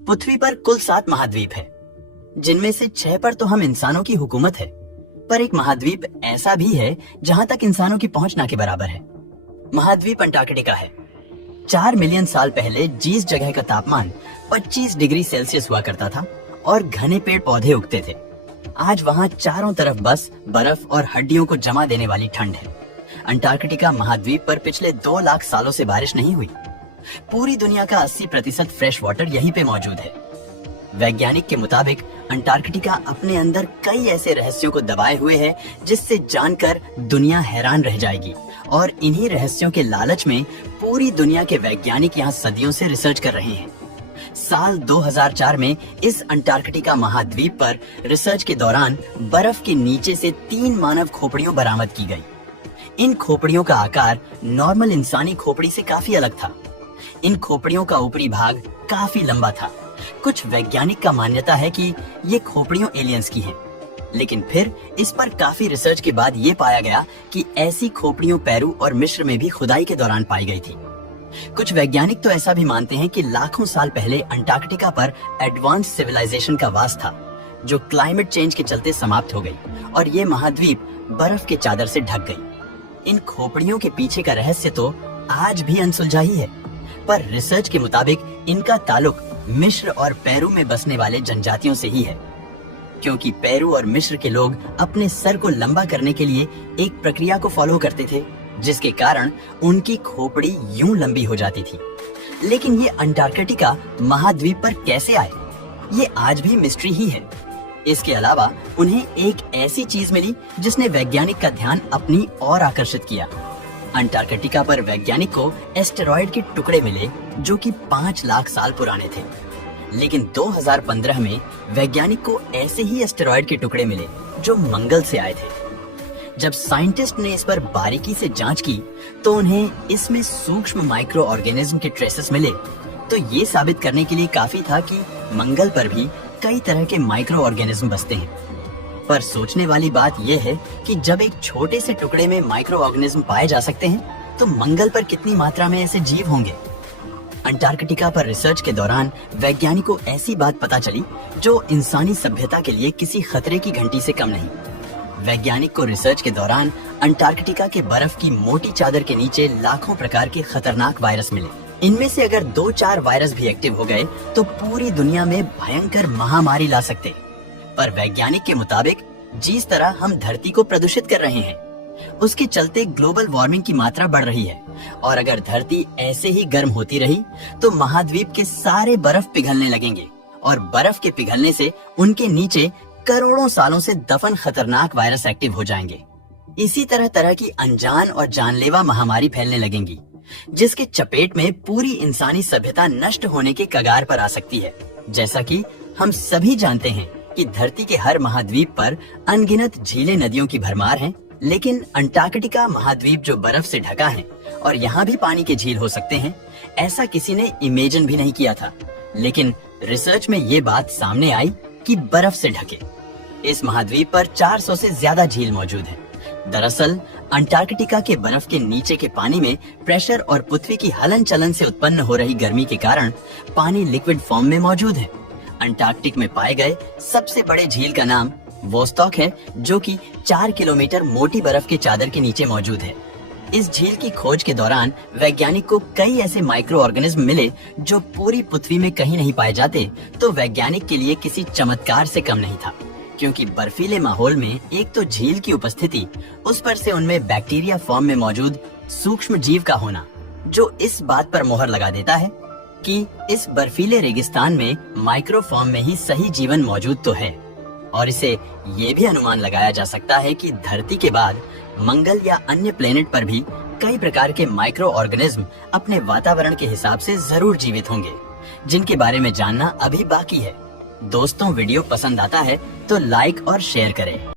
पृथ्वी पर कुल 7 महाद्वीप है, जिनमें से 6 पर तो हम इंसानों की हुकूमत है, पर एक महाद्वीप ऐसा भी है जहां तक इंसानों की पहुंच ना के बराबर है। महाद्वीप अंटार्कटिका है। 4 मिलियन साल पहले जिस जगह का तापमान 25 डिग्री सेल्सियस हुआ करता था और घने पेड़ पौधे उगते थे, आज वहां चारों तरफ बस बर्फ और हड्डियों को जमा देने वाली ठंड है। अंटार्कटिका महाद्वीप पर पिछले 2 लाख सालों से बारिश नहीं हुई। पूरी दुनिया का 80% फ्रेश वाटर यहीं पे मौजूद है। वैज्ञानिक के मुताबिक अंटार्कटिका अपने अंदर कई ऐसे रहस्यों को दबाए हुए है जिससे जानकर दुनिया हैरान रह जाएगी, और इन्हीं रहस्यों के लालच में पूरी दुनिया के वैज्ञानिक यहाँ सदियों से रिसर्च कर रहे हैं। साल 2004 में इस अंटार्कटिका महाद्वीप पर रिसर्च के दौरान बर्फ के नीचे से 3 मानव खोपड़ियों बरामद की गई। इन खोपड़ियों का आकार नॉर्मल इंसानी खोपड़ी से काफी अलग था। इन खोपड़ियों का ऊपरी भाग काफी लंबा था। कुछ वैज्ञानिक का मान्यता है कि ये खोपड़ियों एलियंस की हैं, लेकिन फिर इस पर काफी रिसर्च के बाद ये पाया गया कि ऐसी खोपड़ियों पेरू और मिस्र में भी खुदाई के दौरान पाई गई थी। कुछ वैज्ञानिक तो ऐसा भी मानते हैं कि लाखों साल पहले अंटार्कटिका पर एडवांस सिविलाइजेशन का वास था, जो क्लाइमेट चेंज के चलते समाप्त हो गई और ये महाद्वीप बर्फ के चादर से ढक गई। इन खोपड़ियों के पीछे का रहस्य तो आज भी अनसुलझा ही है, पर रिसर्च के मुताबिक इनका ताल्लुक मिस्र और पेरू में बसने वाले जनजातियों से ही है, क्योंकि पेरू और मिस्र के लोग अपने सर को लंबा करने के लिए एक प्रक्रिया को फॉलो करते थे, जिसके कारण उनकी खोपड़ी यूं लंबी हो जाती थी। लेकिन ये अंटार्कटिका महाद्वीप पर कैसे आए, ये आज भी मिस्ट्री ही है। इसके अलावा उन्हें एक ऐसी चीज मिली जिसने वैज्ञानिक का ध्यान अपनी ओर आकर्षित किया। अंटार्कटिका पर वैज्ञानिक को एस्टेरॉयड के टुकड़े मिले जो कि 5 लाख साल पुराने थे, लेकिन 2015 में वैज्ञानिक को ऐसे ही एस्टेरॉयड के टुकड़े मिले जो मंगल से आए थे। जब साइंटिस्ट ने इस पर बारीकी से जांच की तो उन्हें इसमें सूक्ष्म माइक्रो ऑर्गेनिज्म के ट्रेसेस मिले, तो ये साबित करने के लिए काफी था कि मंगल पर भी कई तरह के माइक्रो ऑर्गेनिज्म बसते हैं। पर सोचने वाली बात यह है कि जब एक छोटे से टुकड़े में माइक्रो ऑर्गेनिज्म पाए जा सकते हैं, तो मंगल पर कितनी मात्रा में ऐसे जीव होंगे। अंटार्कटिका पर रिसर्च के दौरान वैज्ञानिकों को ऐसी बात पता चली जो इंसानी सभ्यता के लिए किसी खतरे की घंटी से कम नहीं। वैज्ञानिक को रिसर्च के दौरान अंटार्कटिका के बर्फ की मोटी चादर के नीचे लाखों प्रकार के खतरनाक वायरस मिले। इनमें से अगर 2-4 वायरस भी एक्टिव हो गए तो पूरी दुनिया में भयंकर महामारी ला सकते। पर वैज्ञानिक के मुताबिक जिस तरह हम धरती को प्रदूषित कर रहे हैं, उसके चलते ग्लोबल वार्मिंग की मात्रा बढ़ रही है, और अगर धरती ऐसे ही गर्म होती रही तो महाद्वीप के सारे बर्फ पिघलने लगेंगे, और बर्फ के पिघलने से उनके नीचे करोड़ों सालों से दफन खतरनाक वायरस एक्टिव हो जाएंगे। इसी तरह की अनजान और जानलेवा महामारी फैलने लगेंगी, जिसके चपेट में पूरी इंसानी सभ्यता नष्ट होने के कगार पर आ सकती है। जैसा कि हम सभी जानते हैं कि धरती के हर महाद्वीप पर अनगिनत झीलें नदियों की भरमार हैं, लेकिन अंटार्कटिका महाद्वीप जो बर्फ से ढका है और यहाँ भी पानी के झील हो सकते हैं, ऐसा किसी ने इमेजिन भी नहीं किया था। लेकिन रिसर्च में ये बात सामने आई कि बर्फ से ढके इस महाद्वीप पर 400 से ज्यादा झील मौजूद है। दरअसल अंटार्कटिका के बर्फ के नीचे के पानी में प्रेशर और पृथ्वी की हलन चलन से उत्पन्न हो रही गर्मी के कारण पानी लिक्विड फॉर्म में मौजूद है। अंटार्कटिक में पाए गए सबसे बड़े झील का नाम वोस्टॉक है, जो कि 4 किलोमीटर मोटी बर्फ के चादर के नीचे मौजूद है। इस झील की खोज के दौरान वैज्ञानिक को कई ऐसे माइक्रो ऑर्गेनिज्म मिले जो पूरी पृथ्वी में कहीं नहीं पाए जाते, तो वैज्ञानिक के लिए किसी चमत्कार से कम नहीं था, क्योंकि बर्फीले माहौल में एक तो झील की उपस्थिति, उस पर से उनमें बैक्टीरिया फॉर्म में मौजूद सूक्ष्म जीव का होना, जो इस बात पर मोहर लगा देता है कि इस बर्फीले रेगिस्तान में माइक्रो फॉर्म में ही सही जीवन मौजूद तो है। और इसे ये भी अनुमान लगाया जा सकता है कि धरती के बाद मंगल या अन्य प्लेनेट पर भी कई प्रकार के माइक्रो ऑर्गेनिज्म अपने वातावरण के हिसाब से जरूर जीवित होंगे, जिनके बारे में जानना अभी बाकी है। दोस्तों, वीडियो पसंद आता है तो लाइक और शेयर करें।